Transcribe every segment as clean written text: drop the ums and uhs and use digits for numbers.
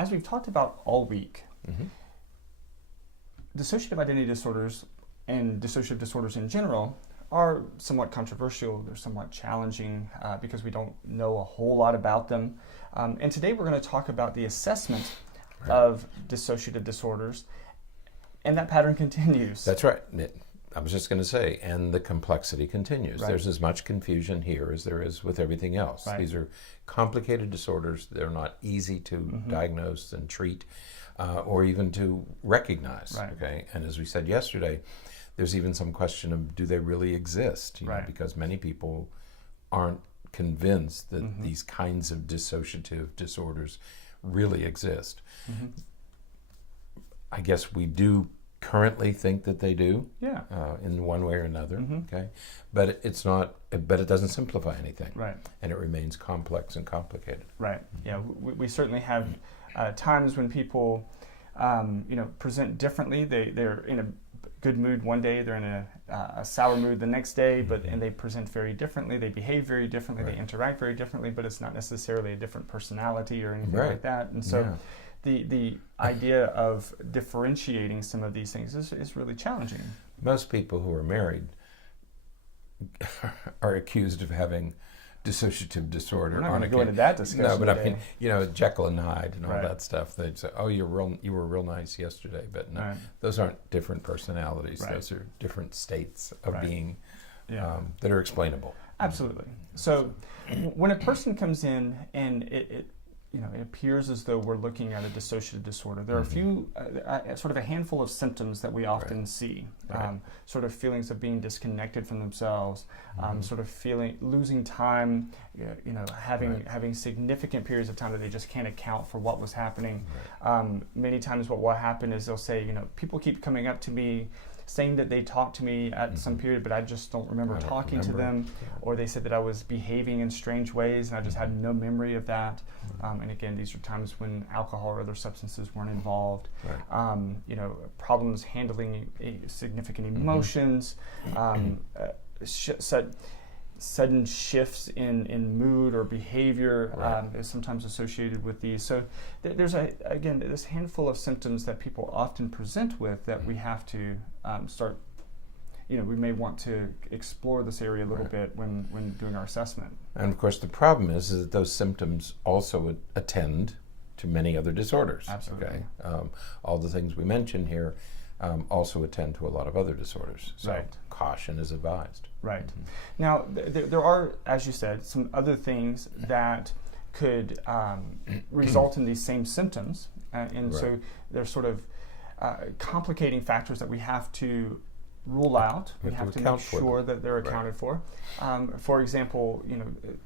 as we've talked about all week, Mm-hmm. dissociative identity disorders and dissociative disorders in general are somewhat controversial. They're somewhat challenging because we don't know a whole lot about them. And today we're going to talk about the assessment of dissociative disorders, and that pattern continues. That's right. I was just going to say, and the complexity continues. Right. There's as much confusion here as there is with everything else. Right. These are complicated disorders. They're not easy to diagnose and treat or even to recognize. Right. Okay. And as we said yesterday, there's even some question of, do they really exist? You know, Right. because many people aren't convinced that these kinds of dissociative disorders really exist. I guess we do currently think that they do, Yeah. in one way or another. Okay, but it's not. But it doesn't simplify anything, Right. and it remains complex and complicated. Right. Yeah. We certainly have times when people, present differently. They're in a good mood one day. They're in a sour mood the next day. And they present very differently. They behave very differently. Right. They interact very differently. But it's not necessarily a different personality or anything Right. like that. And so, the idea of differentiating some of these things is really challenging. Most people who are married are accused of having dissociative disorder. We're not going to go into that discussion. No, but today. I mean, Jekyll and Hyde and all Right. that stuff. They'd say, "Oh, you were real nice yesterday," but no, Right. those aren't different personalities. Right. Those are different states of Right. being Yeah. that are explainable. Absolutely. So when a person comes in and it appears as though we're looking at a dissociative disorder, there are a few, sort of a handful of symptoms that we often see. Right. Sort of feelings of being disconnected from themselves, sort of losing time, having significant periods of time that they just can't account for what was happening. Many times what will happen is they'll say, people keep coming up to me saying that they talked to me at some period, but I just don't remember talking to them. Yeah. Or they said that I was behaving in strange ways and I just had no memory of that. And again, these are times when alcohol or other substances weren't involved. Right. Problems handling significant emotions, sudden shifts in mood or behavior is sometimes associated with these. So there's this handful of symptoms that people often present with that we have to start. We may want to explore this area a little bit when doing our assessment. And of course, the problem is that those symptoms also attend to many other disorders. Absolutely. Okay? All the things we mentioned here also attend to a lot of other disorders. So Right. caution is advised. Right. Now, there are, as you said, some other things that could result in these same symptoms. And so there's sort of complicating factors that we have to rule out. We have to make sure that they're accounted for. For example,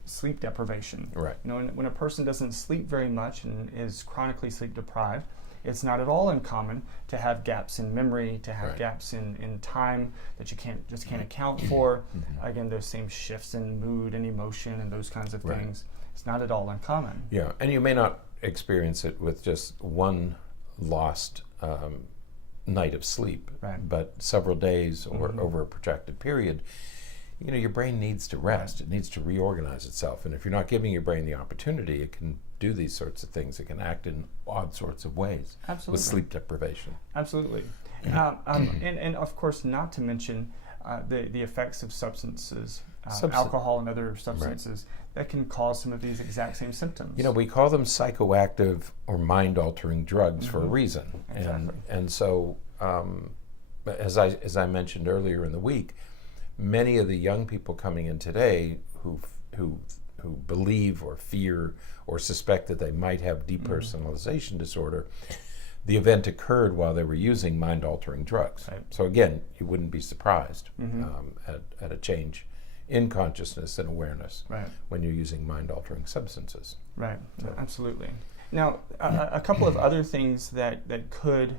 sleep deprivation. Right. When a person doesn't sleep very much and is chronically sleep deprived, it's not at all uncommon to have gaps in memory, to have gaps in time that you can't account for. Again, those same shifts in mood and emotion and those kinds of things. It's not at all uncommon. Yeah, and you may not experience it with just one lost night of sleep, but several days or over a protracted period. Your brain needs to rest. It needs to reorganize itself. And if you're not giving your brain the opportunity, it can do these sorts of things. It can act in odd sorts of ways. Absolutely. With sleep deprivation. Absolutely. And of course, not to mention the effects of substances, alcohol and other substances that can cause some of these exact same symptoms. We call them psychoactive or mind-altering drugs for a reason. Exactly. And so, as I mentioned earlier in the week, many of the young people coming in today who believe or fear or suspect that they might have depersonalization disorder, the event occurred while they were using mind-altering drugs. Right. So again, you wouldn't be surprised at a change in consciousness and awareness when you're using mind-altering substances. Right, absolutely. Now, a couple of other things that could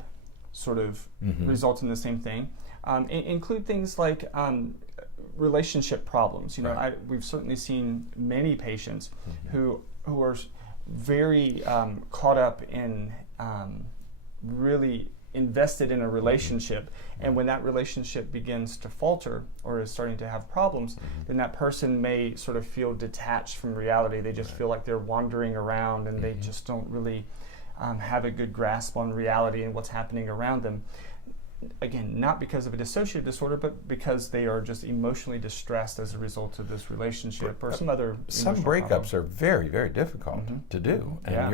sort of result in the same thing include things like relationship problems. We've certainly seen many patients who are very caught up in really invested in a relationship, and when that relationship begins to falter or is starting to have problems, then that person may sort of feel detached from reality. They just feel like they're wandering around and they just don't really have a good grasp on reality and what's happening around them. Again, not because of a dissociative disorder, but because they are just emotionally distressed as a result of this relationship or some other. Some breakups are very, very difficult to do, and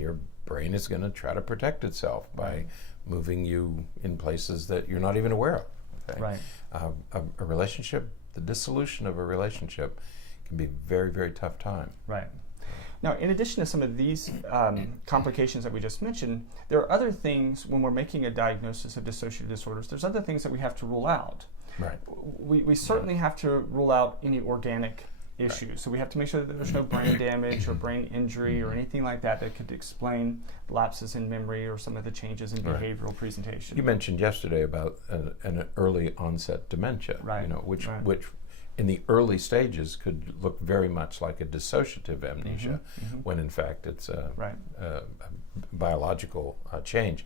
your brain is going to try to protect itself by moving you in places that you're not even aware of. Okay? Right. A relationship, the dissolution of a relationship, can be a very, very tough time. Right. Now, in addition to some of these complications that we just mentioned, there are other things when we're making a diagnosis of dissociative disorders. There's other things that we have to rule out. Right. We certainly have to rule out any organic issues. Right. So we have to make sure that there's no brain damage or brain injury or anything like that that could explain lapses in memory or some of the changes in behavioral presentation. You mentioned yesterday about an early onset dementia, right. Which in the early stages could look very much like a dissociative amnesia, when in fact it's a biological change.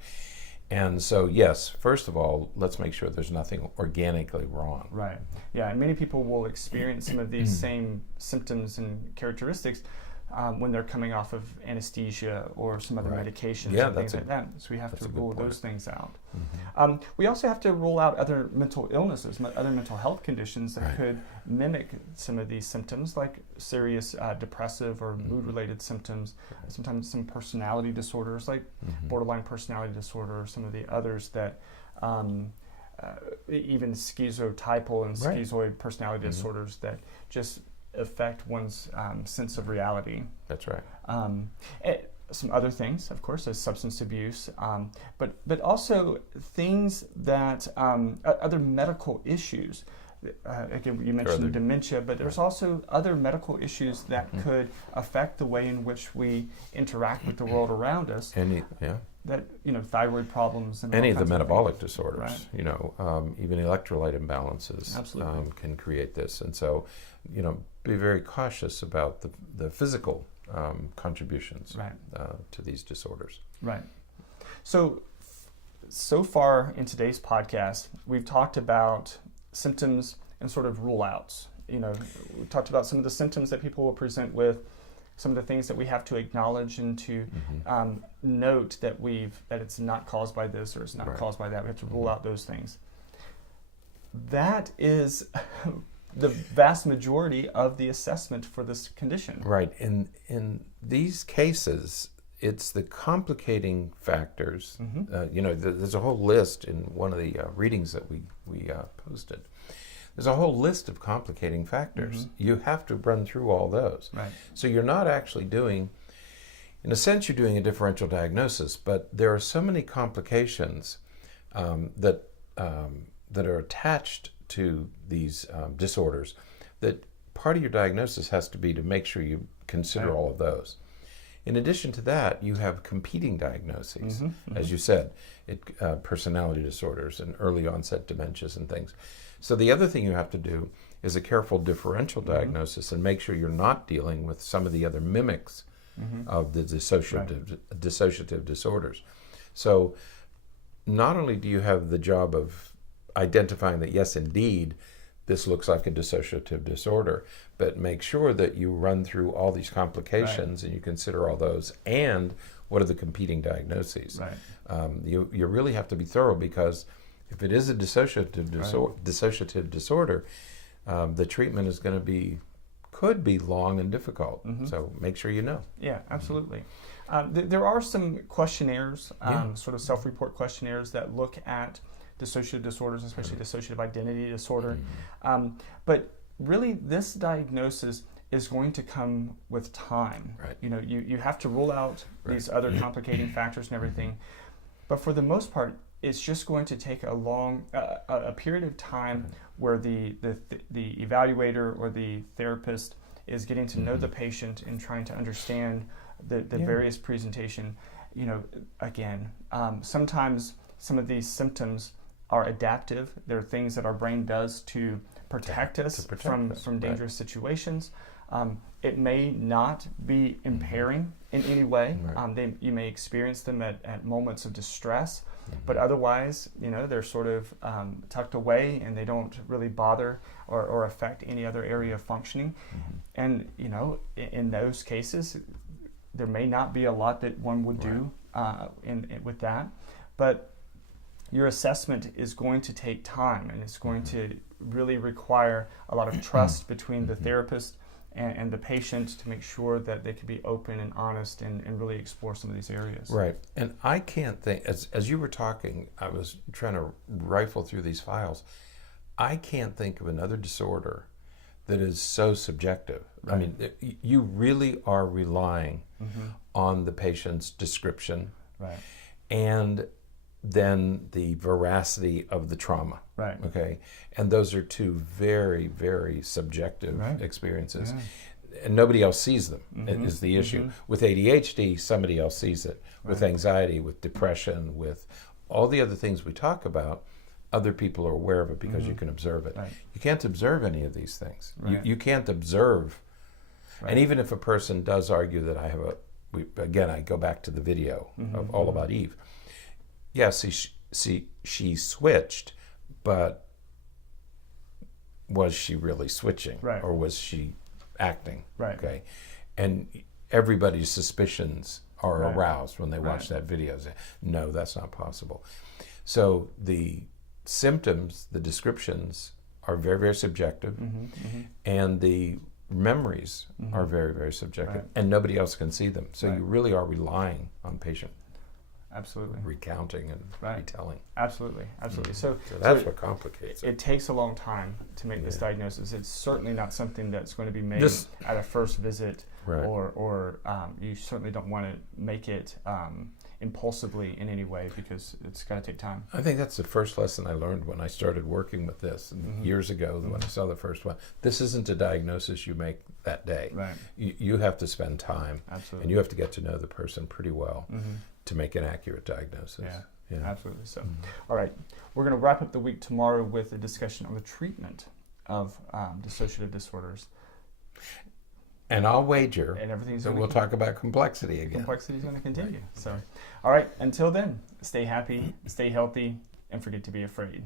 And so, yes, first of all, let's make sure there's nothing organically wrong. Right. Yeah, and many people will experience some of these same symptoms and characteristics when they're coming off of anesthesia or some other medications and things like that. So we have to rule those things out. We also have to rule out other mental illnesses, other mental health conditions that could mimic some of these symptoms, like serious depressive or mood-related symptoms, sometimes some personality disorders like borderline personality disorder or some of the others that even schizotypal and schizoid personality disorders that just affect one's sense of reality. That's right. Some other things, of course, as substance abuse, but also things that other medical issues. Again, you mentioned dementia, but there's also other medical issues that could affect the way in which we interact with the world around us. That thyroid problems and any of the metabolic disorders, even electrolyte imbalances can create this, and so be very cautious about the physical contributions to these disorders. Right. So far in today's podcast, we've talked about symptoms and sort of rule outs. We've talked about some of the symptoms that people will present with, some of the things that we have to acknowledge and to note that it's not caused by this or it's not caused by that. We have to rule out those things. That is the vast majority of the assessment for this condition. Right. In these cases, it's the complicating factors. There's a whole list in one of the readings that we posted. There's a whole list of complicating factors. You have to run through all those. Right. So you're not actually doing, in a sense, you're doing a differential diagnosis, but there are so many complications that are attached to these disorders that part of your diagnosis has to be to make sure you consider all of those. In addition to that, you have competing diagnoses, as you said, personality disorders and early onset dementias and things. So the other thing you have to do is a careful differential diagnosis and make sure you're not dealing with some of the other mimics of the dissociative disorders. So not only do you have the job of identifying that, yes, indeed, this looks like a dissociative disorder, but make sure that you run through all these complications and you consider all those, and what are the competing diagnoses. You really have to be thorough, because if it is a dissociative disorder, the treatment is could be long and difficult. So make sure you know. Yeah, absolutely. There are some questionnaires, sort of self-report questionnaires that look at dissociative disorders, especially dissociative identity disorder. But really, this diagnosis is going to come with time. You have to rule out these other complicating factors and everything. But for the most part, it's just going to take a long a period of time where the evaluator or the therapist is getting to know the patient and trying to understand the various presentation. Again, sometimes some of these symptoms are adaptive. They're things that our brain does to protect us from dangerous situations. It may not be impairing in any way. You may experience them at moments of distress, but otherwise, they're sort of tucked away and they don't really bother or affect any other area of functioning. And, in those cases, there may not be a lot that one would do with that, but your assessment is going to take time, and it's going to really require a lot of trust between the therapist and the patient to make sure that they can be open and honest and really explore some of these areas. Right. And I can't think, as you were talking, I was trying to rifle through these files. I can't think of another disorder that is so subjective. Right. I mean, you really are relying on the patient's description, right, and then the veracity of the trauma. Right. Okay. And those are two very, very subjective experiences. Yeah. And nobody else sees them is the issue. With ADHD, somebody else sees it. With anxiety, with depression, with all the other things we talk about, other people are aware of it because you can observe it. Right. You can't observe any of these things. Right. You can't observe. Right. And even if a person does argue that I have again, I go back to the video of All About Eve. Yes, she switched, but was she really switching? Right. Or was she acting? Right. Okay. And everybody's suspicions are aroused when they watch that video. No, that's not possible. So the symptoms, the descriptions are very, very subjective, and the memories are very, very subjective, and nobody else can see them. So you really are relying on patient recounting and retelling. Absolutely. So that's what complicates it. It takes a long time to make this diagnosis. It's certainly not something that's going to be made at a first visit, or you certainly don't want to make it impulsively in any way, because it's got to take time. I think that's the first lesson I learned when I started working with this years ago, when I saw the first one. This isn't a diagnosis you make that day. Right. You have to spend time, and you have to get to know the person pretty well to make an accurate diagnosis. Yeah. Absolutely. So, all right, we're going to wrap up the week tomorrow with a discussion on the treatment of dissociative disorders. And I'll wager that we'll talk about complexity again. Complexity is going to continue. So, all right, until then, stay happy, stay healthy, and forget to be afraid.